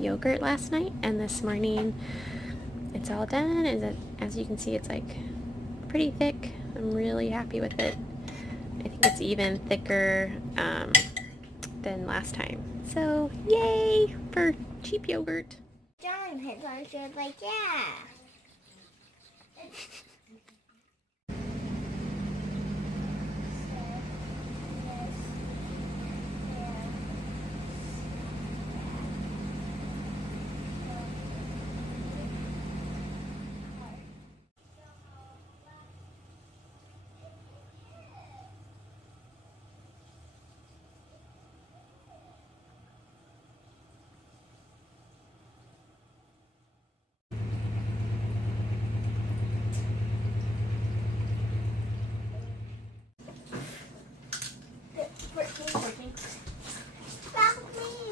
yogurt last night, and this morning it's all done. And as you can see, it's like pretty thick. I'm really happy with it. I think it's even thicker than last time. So yay for cheap yogurt. John hits on should like, yeah.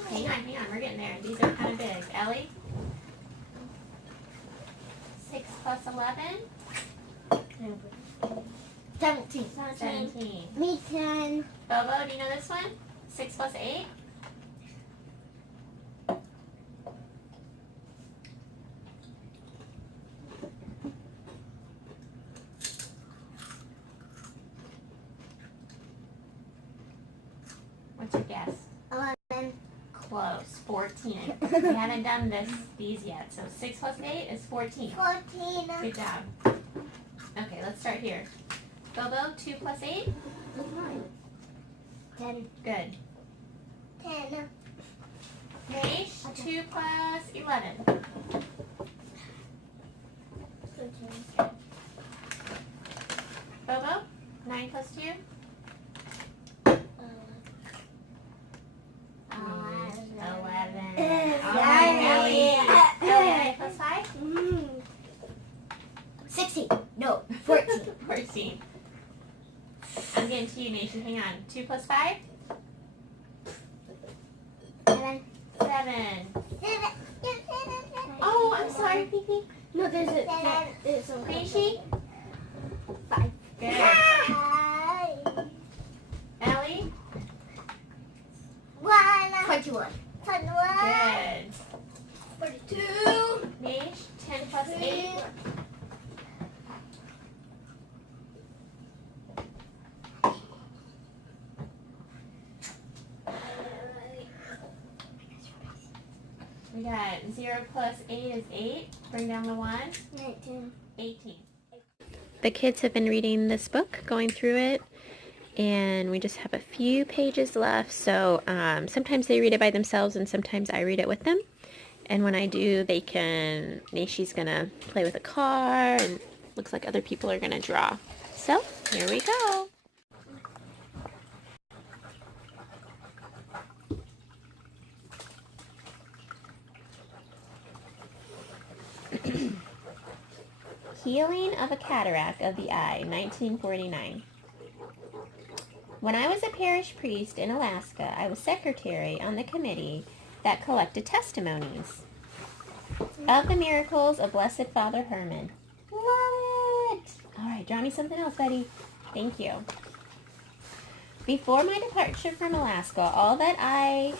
Hang on, we're getting there. These are kind of big. Ellie? 6 plus 11? 17. 17. Me 10. Bobo, do you know this one? 6 plus 8? What's your guess? 11. Close. 14. We haven't done these yet. So 6 plus 8 is 14. 14. Good job. Okay, let's start here. Bobo, 2 plus 8? 10. Good. 10. Maish, 2 plus 11. 13. Bobo, 9 plus 2? 11. All right, Ellie. Ellie, 9 plus 5? 16. No, 14. 14. I'm getting to you, Nation. Hang on. 2 plus 5? 7. 7. Oh, I'm sorry, Pee-Pee. No, there's a Nishi? 5. Good. Ellie? 21. Good. 42. Nish, 10 plus 8? 0 plus 8 is 8. Bring down the 1. 19. 18. The kids have been reading this book, going through it, and we just have a few pages left. So sometimes they read it by themselves and sometimes I read it with them. And when I do, Naishi's going to play with a car, and looks like other people are going to draw. So here we go. Healing of a Cataract of the Eye, 1949. When I was a parish priest in Alaska, I was secretary on the committee that collected testimonies of the miracles of Blessed Father Herman. Love it! All right, draw me something else, buddy. Thank you. Before my departure from Alaska, all that I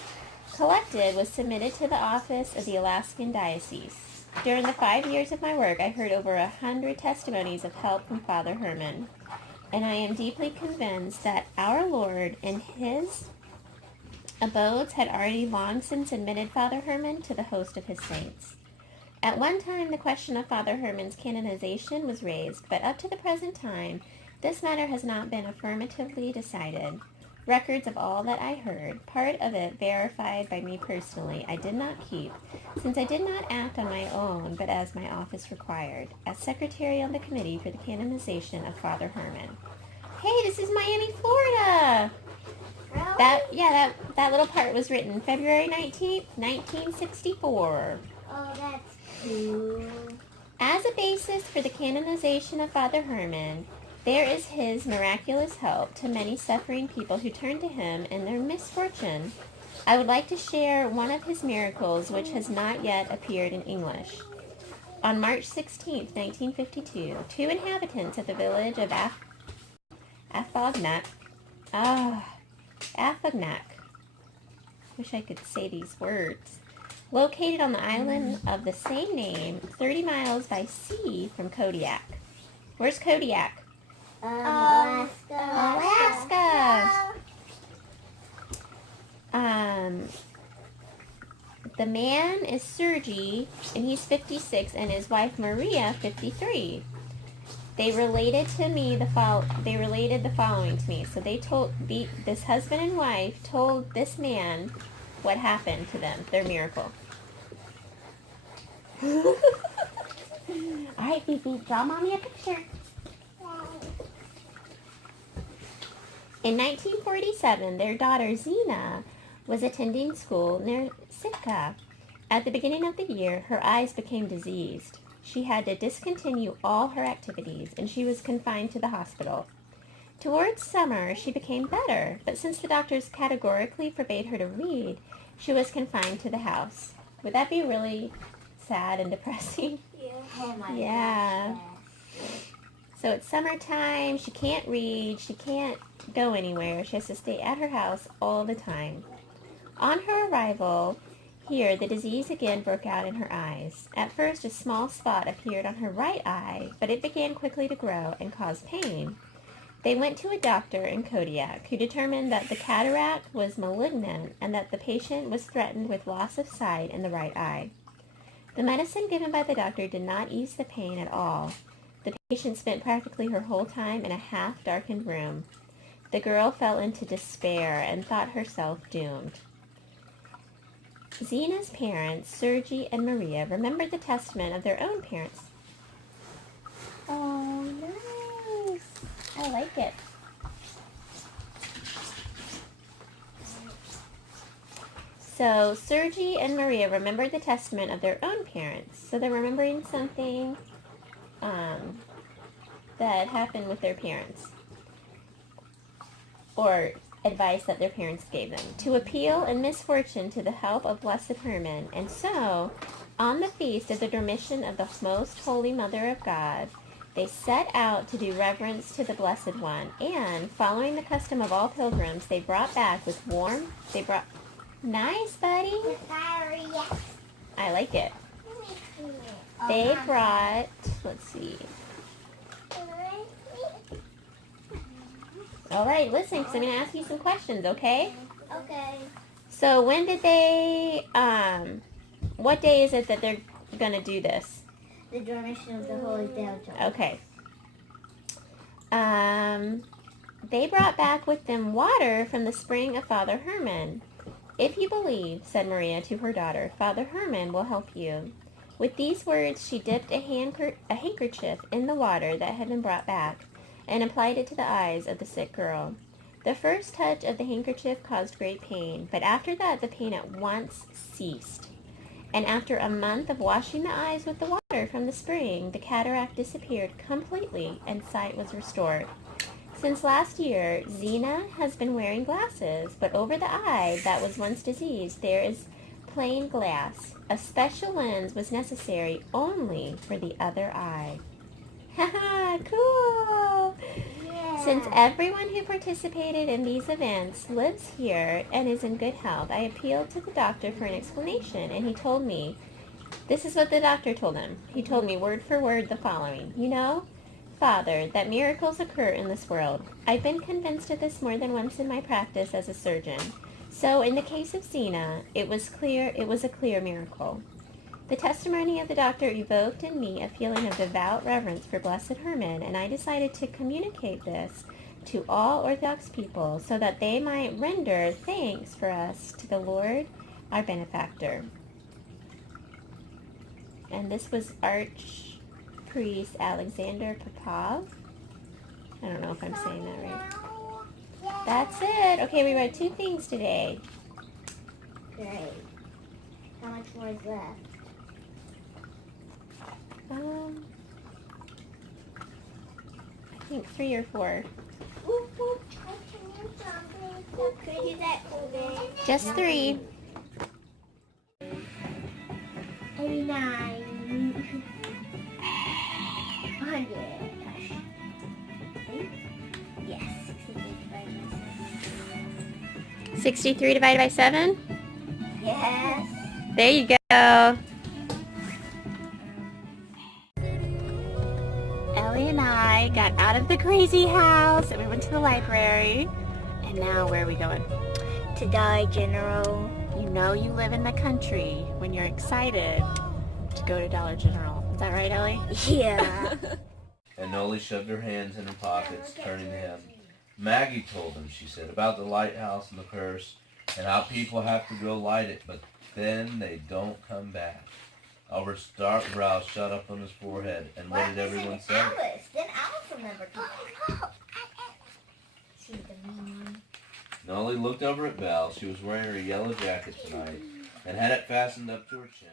collected was submitted to the office of the Alaskan Diocese. During the 5 years of my work, I heard over 100 testimonies of help from Father Herman, and I am deeply convinced that our Lord and his abodes had already long since admitted Father Herman to the host of his saints. At one time, the question of Father Herman's canonization was raised, but up to the present time, this matter has not been affirmatively decided. Records of all that I heard, part of it verified by me personally, I did not keep, since I did not act on my own, but as my office required, as secretary on the committee for the canonization of Father Herman. Hey, this is Miami, Florida! Really? That little part was written February 19th, 1964. Oh, that's cool. As a basis for the canonization of Father Herman, there is his miraculous help to many suffering people who turn to him in their misfortune. I would like to share one of his miracles which has not yet appeared in English. On March 16, 1952, 2 inhabitants of the village of Afognak, wish I could say these words, located on the island of the same name, 30 miles by sea from Kodiak. Where's Kodiak? Alaska. Alaska. The man is Sergey, and he's 56, and his wife Maria, 53. They related the following to me. So they told this husband and wife told this man what happened to them, their miracle. All right, Fifi, draw mommy a picture. In 1947, their daughter Zena was attending school near Sitka. At the beginning of the year, her eyes became diseased. She had to discontinue all her activities, and she was confined to the hospital. Towards summer, she became better, but since the doctors categorically forbade her to read, she was confined to the house. Would that be really sad and depressing? Yeah. Oh my Yeah. gosh. So it's summertime, she can't read, she can't go anywhere, she has to stay at her house all the time. On her arrival here, the disease again broke out in her eyes. At first, a small spot appeared on her right eye, but it began quickly to grow and cause pain. They went to a doctor in Kodiak who determined that the cataract was malignant and that the patient was threatened with loss of sight in the right eye. The medicine given by the doctor did not ease the pain at all. The patient spent practically her whole time in a half-darkened room. The girl fell into despair and thought herself doomed. Zena's parents, Sergey and Maria, remembered the testament of their own parents. Oh, nice. I like it. So Sergey and Maria remembered the testament of their own parents. So they're remembering something that happened with their parents, or advice that their parents gave them, to appeal in misfortune to the help of Blessed Herman. And so, on the feast of the Dormition of the Most Holy Mother of God, they set out to do reverence to the Blessed One, and, following the custom of all pilgrims, they brought nice, buddy. Yes. I like it. They brought, let's see. All right, listen, because I'm going to ask you some questions, okay? Okay. So when did they, what day is it that they're going to do this? The Dormition of the Holy Virgin. Okay. They brought back with them water from the spring of Father Herman. If you believe, said Maria to her daughter, Father Herman will help you. With these words, she dipped a handkerchief in the water that had been brought back and applied it to the eyes of the sick girl. The first touch of the handkerchief caused great pain, but after that the pain at once ceased. And after a month of washing the eyes with the water from the spring, the cataract disappeared completely and sight was restored. Since last year, Zena has been wearing glasses, but over the eye that was once diseased, there is plain glass. A special lens was necessary only for the other eye. Haha, cool! Yeah. Since everyone who participated in these events lives here and is in good health, I appealed to the doctor for an explanation, and he told me, this is what the doctor told him. He told me word for word the following. You know, Father, that miracles occur in this world. I've been convinced of this more than once in my practice as a surgeon. So in the case of Zena, it was a clear miracle. The testimony of the doctor evoked in me a feeling of devout reverence for Blessed Herman, and I decided to communicate this to all Orthodox people so that they might render thanks for us to the Lord, our benefactor. And this was Archpriest Alexander Popov. I don't know if I'm saying that right. That's it. Okay, we read 2 things today. Great. How much more is left? I think 3 or 4. Could I do that today? Just 3. 89. 100. Yes. 63 divided by 7? Yes. There you go. Ellie and I got out of the crazy house and we went to the library. And now where are we going? To Dollar General. You know you live in the country when you're excited to go to Dollar General. Is that right, Ellie? Yeah. And Noli shoved her hands in her pockets, turning to him. Maggie told him, she said, about the lighthouse and the curse, and how people have to go light it, but then they don't come back. Albert's dark brows shot up on his forehead, and what did everyone say? Alice. Then Alice remembered. She's the mean one. Nolly looked over at Val. She was wearing her yellow jacket tonight, and had it fastened up to her chin.